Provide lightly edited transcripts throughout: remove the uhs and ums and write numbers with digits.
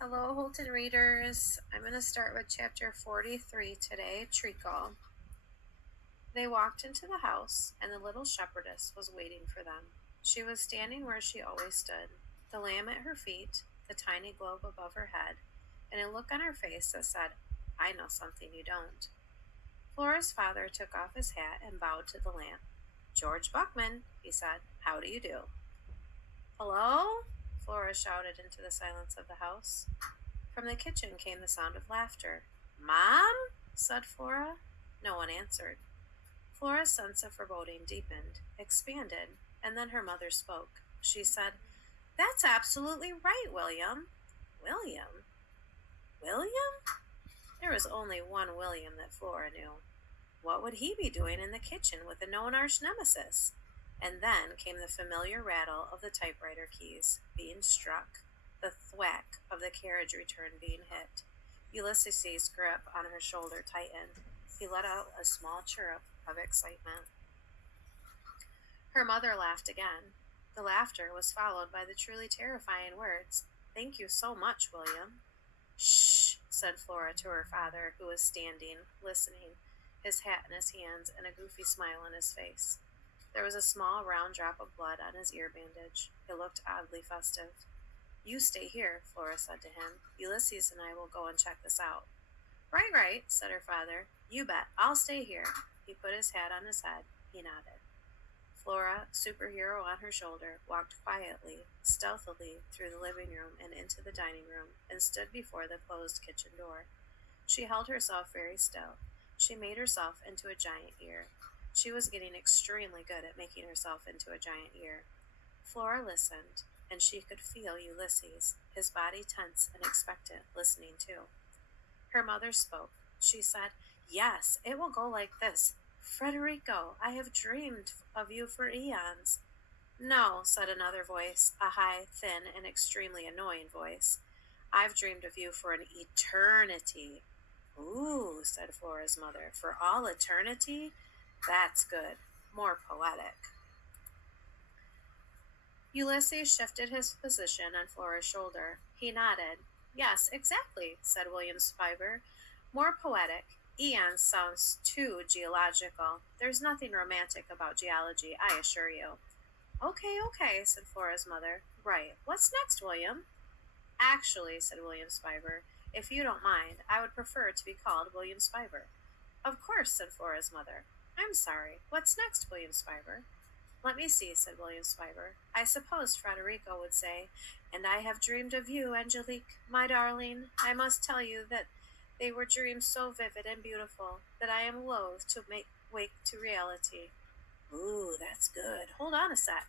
Hello, Holton readers. I'm going to start with chapter 43 today, Treacle. They walked into the house, and the little shepherdess was waiting for them. She was standing where she always stood, the lamb at her feet, the tiny globe above her head, and a look on her face that said, "I know something you don't." Flora's father took off his hat and bowed to the lamp. "George Buckman," he said. "How do you do?" "Hello?" Flora shouted into the silence of the house. From the kitchen came the sound of laughter. "Mom?" said Flora. No one answered. Flora's sense of foreboding deepened, expanded, and then her mother spoke. She said, "That's absolutely right, William." William? William? There was only one William that Flora knew. What would he be doing in the kitchen with a known arch nemesis? And then came the familiar rattle of the typewriter keys being struck, the thwack of the carriage return being hit. Ulysses' grip on her shoulder tightened. He let out a small chirrup of excitement. Her mother laughed again. The laughter was followed by the truly terrifying words, "Thank you so much, William." "Shh," said Flora to her father, who was standing, listening, his hat in his hands and a goofy smile on his face. There was a small round drop of blood on his ear bandage. It looked oddly festive. "You stay here," Flora said to him. "Ulysses and I will go and check this out." "Right, right," said her father. "You bet. I'll stay here." He put his hat on his head. He nodded. Flora, superhero on her shoulder, walked quietly, stealthily through the living room and into the dining room and stood before the closed kitchen door. She held herself very still. She made herself into a giant ear. She was getting extremely good at making herself into a giant ear. Flora listened, and she could feel Ulysses, his body tense and expectant, listening too. Her mother spoke. She said, "Yes, it will go like this. Federico, I have dreamed of you for eons." "No," said another voice, a high, thin, and extremely annoying voice. "I've dreamed of you for an eternity." "Ooh," said Flora's mother, "for all eternity? That's good. More poetic." Ulysses shifted his position on Flora's shoulder. He nodded. "Yes, exactly," said William Spiver. "More poetic. Eons sounds too geological. There's nothing romantic about geology, I assure you." Okay, said Flora's mother. "Right. What's next, William?" "Actually," said William Spiver, "if you don't mind, I would prefer to be called William Spiver." "Of course," said Flora's mother. "I'm sorry. What's next, William Spiver?" "Let me see," said William Spiver. "I suppose Federico would say, 'And I have dreamed of you, Angelique, my darling. I must tell you that they were dreams so vivid and beautiful that I am loath to wake to reality.'" "Ooh, that's good. Hold on a sec."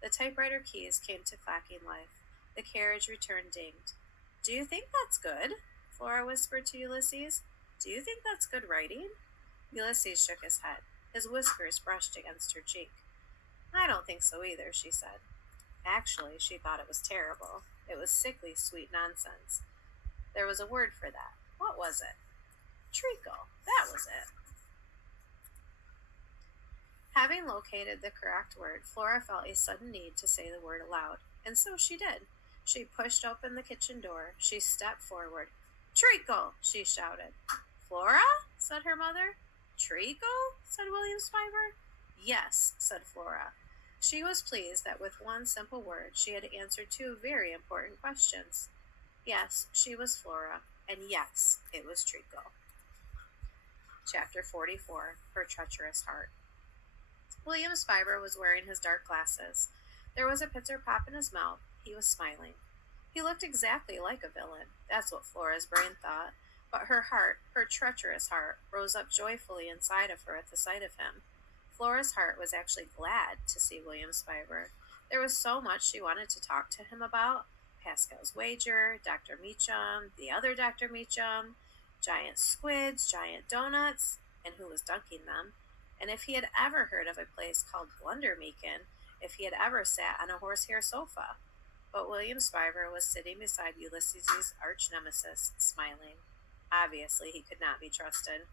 The typewriter keys came to clacking life. The carriage return dinged. "Do you think that's good?" Flora whispered to Ulysses. "Do you think that's good writing?" Ulysses shook his head. His whiskers brushed against her cheek. "I don't think so either," she said. Actually, she thought it was terrible. It was sickly sweet nonsense. There was a word for that. What was it? Treacle. That was it. Having located the correct word, Flora felt a sudden need to say the word aloud, and so she did. She pushed open the kitchen door. She stepped forward. "Treacle!" she shouted. "Flora?" said her mother. "Treacle?" said William Spiver. "Yes," said Flora. She was pleased that with one simple word she had answered two very important questions. Yes, she was Flora, and yes, it was Treacle. Chapter 44, Her Treacherous Heart. William Spiver was wearing his dark glasses. There was a pitcher pop in his mouth. He was smiling. He looked exactly like a villain. That's what Flora's brain thought. But her heart, her treacherous heart, rose up joyfully inside of her at the sight of him. Flora's heart was actually glad to see William Spiver. There was so much she wanted to talk to him about. Pascal's wager, Dr. Meacham, the other Dr. Meacham, giant squids, giant donuts, and who was dunking them. And if he had ever heard of a place called Blundermeakin, if he had ever sat on a horsehair sofa. But William Spiver was sitting beside Ulysses' arch nemesis, smiling. Obviously, he could not be trusted.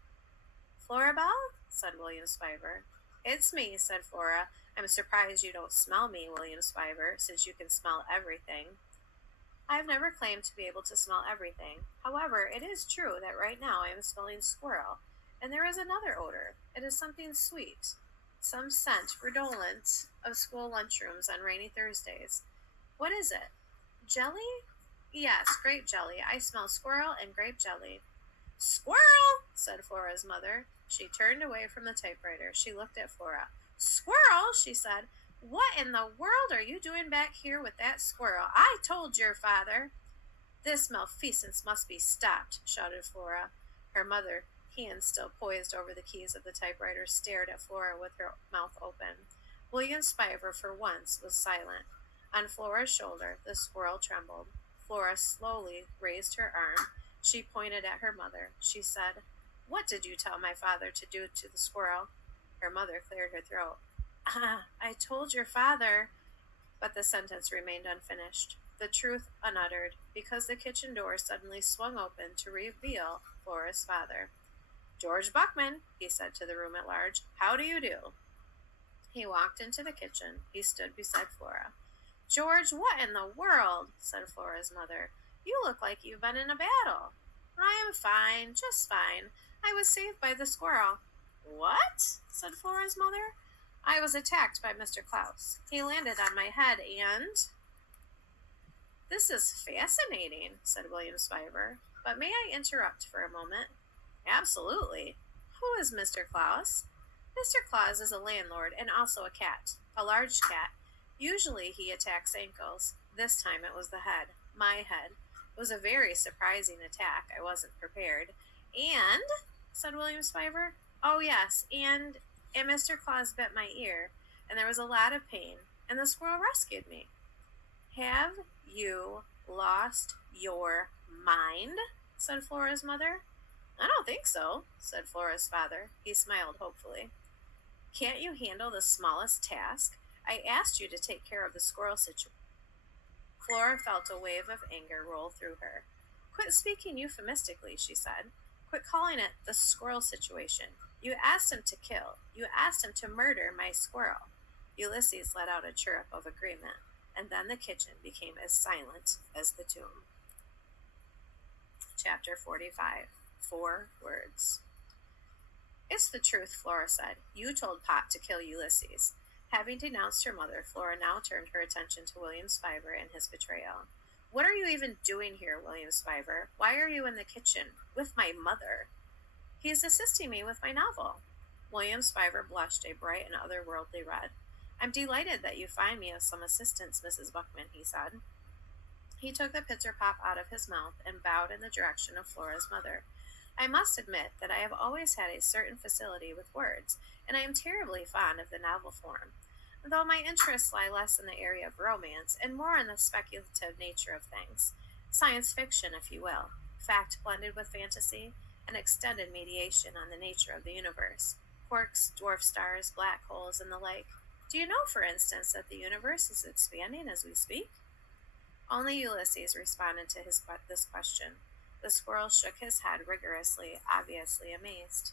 "Florabelle?" said William Spiver. "It's me," said Flora. "I'm surprised you don't smell me, William Spiver, since you can smell everything." I've never claimed to be able to smell everything. However, it is true that right now I am smelling squirrel, and there is another odor. It is something sweet, some scent redolent of school lunchrooms on rainy Thursdays. What is it? Jelly? Yes, grape jelly. I smell squirrel and grape jelly. Squirrel, said Flora's mother. She turned away from the typewriter. She looked at Flora. Squirrel, she said. What in the world are you doing back here with that squirrel? I told your father. This malfeasance must be stopped, shouted Flora. Her mother, hands still poised over the keys of the typewriter, stared at Flora with her mouth open. William Spiver, for once, was silent. On Flora's shoulder, the squirrel trembled. Flora slowly raised her arm. She pointed at her mother. She said, What did you tell my father to do to the squirrel? Her mother cleared her throat. I told your father, but the sentence remained unfinished, the truth unuttered, because the kitchen door suddenly swung open to reveal Flora's father. George Buckman, he said to the room at large, how do you do? He walked into the kitchen. He stood beside Flora. George, what in the world? Said Flora's mother. You look like you've been in a battle. I am fine, just fine. I was saved by the squirrel. What? Said Flora's mother. I was attacked by Mr. Klaus. He landed on my head and... This is fascinating, said William Spiver. But may I interrupt for a moment? Absolutely. Who is Mr. Klaus? Mr. Claus is a landlord and also a cat, a large cat. Usually he attacks ankles. This time it was the head, my head. It was a very surprising attack. I wasn't prepared. And, said William Spiver, oh yes, and Mr. Claus bit my ear, and there was a lot of pain, and the squirrel rescued me. Have you lost your mind? Said Flora's mother. I don't think so, said Flora's father. He smiled hopefully. Can't you handle the smallest task? I asked you to take care of the squirrel situation. Flora felt a wave of anger roll through her. Quit speaking euphemistically, she said. Quit calling it the squirrel situation. You asked him to kill. You asked him to murder my squirrel. Ulysses let out a chirrup of agreement, and then the kitchen became as silent as the tomb. Chapter 45. 4 words. It's the truth, Flora said. You told Pop to kill Ulysses. Having denounced her mother, Flora now turned her attention to William Spiver and his betrayal. What are you even doing here, William Spiver? Why are you in the kitchen with my mother? He is assisting me with my novel. William Spiver blushed a bright and otherworldly red. I'm delighted that you find me of some assistance, Mrs. Buckman, he said. He took the pitcher pop out of his mouth and bowed in the direction of Flora's mother. I must admit that I have always had a certain facility with words, and I am terribly fond of the novel form, though my interests lie less in the area of romance and more in the speculative nature of things. Science fiction, if you will, fact blended with fantasy, an extended mediation on the nature of the universe, quarks, dwarf stars, black holes, and the like. Do you know, for instance, that the universe is expanding as we speak? Only Ulysses responded to this question. The squirrel shook his head rigorously, obviously amazed.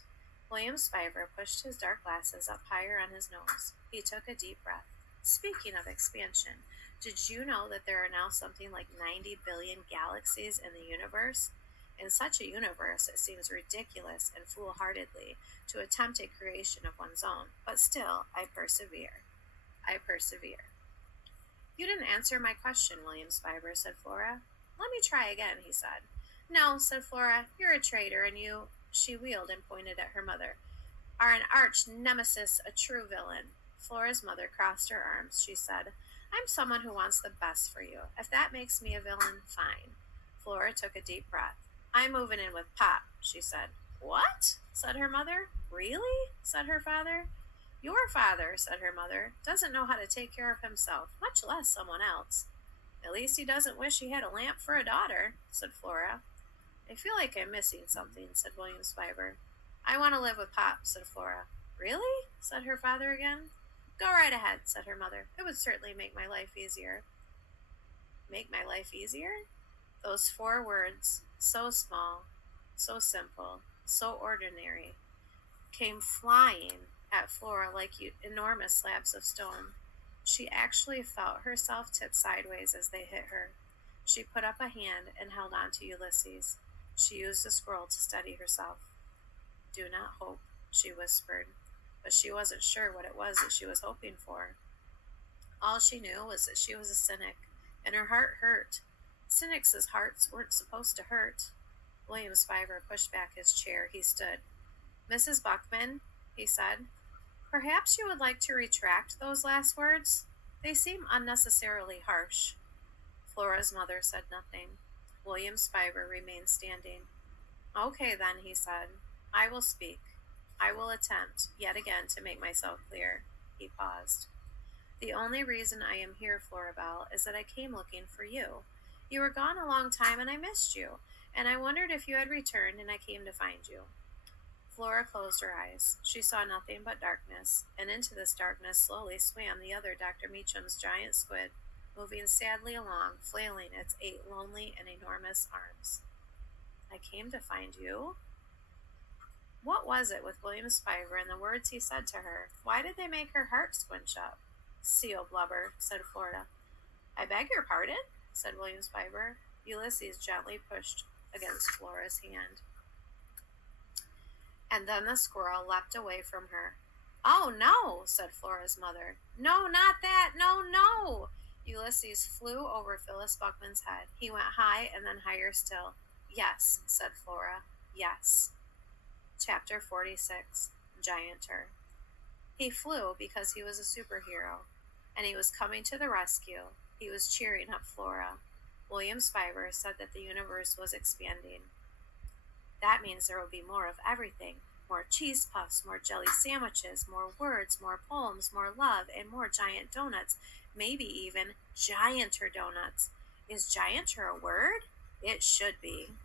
William Spiver pushed his dark glasses up higher on his nose. He took a deep breath. Speaking of expansion, did you know that there are now something like 90 billion galaxies in the universe? In such a universe, it seems ridiculous and foolhardily to attempt a creation of one's own, but still, I persevere. I persevere. You didn't answer my question, William Spiver, said Flora. Let me try again, he said. No, said Flora, you're a traitor, and you, she wheeled and pointed at her mother, are an arch nemesis, a true villain. Flora's mother crossed her arms. She said, I'm someone who wants the best for you. If that makes me a villain, fine. Flora took a deep breath. I'm moving in with Pop, she said. What? Said her mother. Really? Said her father. Your father, said her mother, doesn't know how to take care of himself, much less someone else. At least he doesn't wish he had a lamp for a daughter, said Flora. I feel like I'm missing something, said William Spiver. I want to live with Pop, said Flora. Really? Said her father again. Go right ahead, said her mother. It would certainly make my life easier. Make my life easier? Those 4 words, so small, so simple, so ordinary, came flying at Flora like enormous slabs of stone. She actually felt herself tip sideways as they hit her. She put up a hand and held on to Ulysses. She used the scroll to steady herself. "Do not hope," she whispered, but she wasn't sure what it was that she was hoping for. All she knew was that she was a cynic, and her heart hurt. Cynics' hearts weren't supposed to hurt. William Spiver pushed back his chair. He stood. "Mrs. Buckman," he said, "perhaps you would like to retract those last words? They seem unnecessarily harsh." Flora's mother said nothing. William Spiver remained standing. "Okay, then," he said. "I will speak. I will attempt, yet again, to make myself clear." He paused. "The only reason I am here, Florabelle, is that I came looking for you. You were gone a long time and I missed you, and I wondered if you had returned, and I came to find you." Flora closed her eyes. She saw nothing but darkness, and into this darkness slowly swam the other Dr. Meacham's giant squid, moving sadly along, flailing its 8 lonely and enormous arms. "I came to find you?" What was it with William Spiver and the words he said to her? Why did they make her heart squinch up? "Seal blubber," said Flora. "I beg your pardon?" said William Spiver. Ulysses gently pushed against Flora's hand. And then the squirrel leapt away from her. "Oh, no," said Flora's mother. "No, not that. No, no." Ulysses flew over Phyllis Buckman's head. He went high and then higher still. "Yes," said Flora. "Yes." Chapter 46, Gianter. He flew because he was a superhero, and he was coming to the rescue. He was cheering up Flora. William Spiver said that the universe was expanding. "That means there will be more of everything. More cheese puffs, more jelly sandwiches, more words, more poems, more love, and more giant donuts. Maybe even gianter donuts. Is gianter a word? It should be."